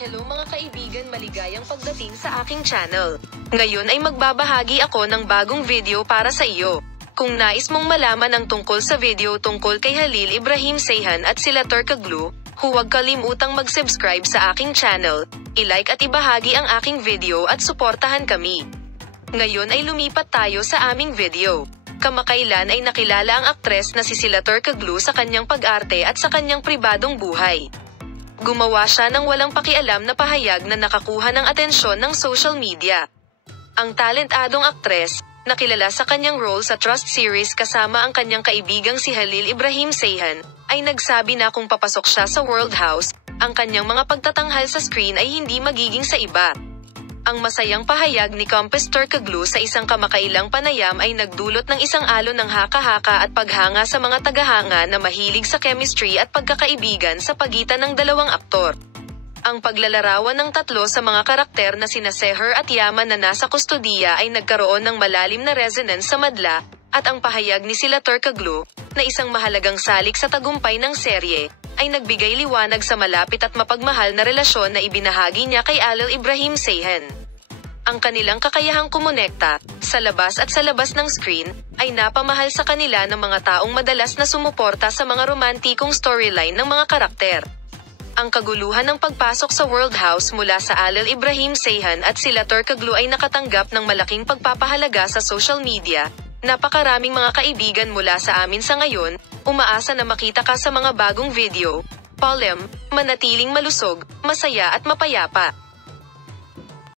Hello mga kaibigan, maligayang pagdating sa aking channel. Ngayon ay magbabahagi ako ng bagong video para sa iyo. Kung nais mong malaman ang tungkol sa video tungkol kay Halil Ibrahim Ceyhan at sila Turkoglu, huwag kalimutang mag-subscribe sa aking channel, i-like at ibahagi ang aking video at suportahan kami. Ngayon ay lumipat tayo sa aming video. Kamakailan ay nakilala ang aktres na si sila Turkoglu sa kanyang pag-arte at sa kanyang pribadong buhay. Gumawa siya ng walang pakialam na pahayag na nakakuha ng atensyon ng social media. Ang talentadong aktres, nakilala sa kanyang role sa Trust series kasama ang kanyang kaibigang si Halil Ibrahim Ceyhan, ay nagsabi na kung papasok siya sa World House, ang kanyang mga pagtatanghal sa screen ay hindi magiging sa iba. Ang masayang pahayag ni Compass Turkoglu sa isang kamakailang panayam ay nagdulot ng isang alon ng haka-haka at paghanga sa mga tagahanga na mahilig sa chemistry at pagkakaibigan sa pagitan ng dalawang aktor. Ang paglalarawan ng tatlo sa mga karakter na sina Seher at Yaman na nasa kustodiya ay nagkaroon ng malalim na resonance sa madla, at ang pahayag ni sila Turkoglu, na isang mahalagang salik sa tagumpay ng serye, ay nagbigay liwanag sa malapit at mapagmahal na relasyon na ibinahagi niya kay Halil Ibrahim Ceyhan. Ang kanilang kakayahang kumonekta, sa labas at sa labas ng screen, ay napamahal sa kanila ng mga taong madalas na sumuporta sa mga romantikong storyline ng mga karakter. Ang kaguluhan ng pagpasok sa World House mula sa Halil Ibrahim Ceyhan at sila Turkoglu ay nakatanggap ng malaking pagpapahalaga sa social media. Napakaraming mga kaibigan mula sa amin sa ngayon, umaasa na makita ka sa mga bagong video. Palem, manatiling malusog, masaya at mapayapa.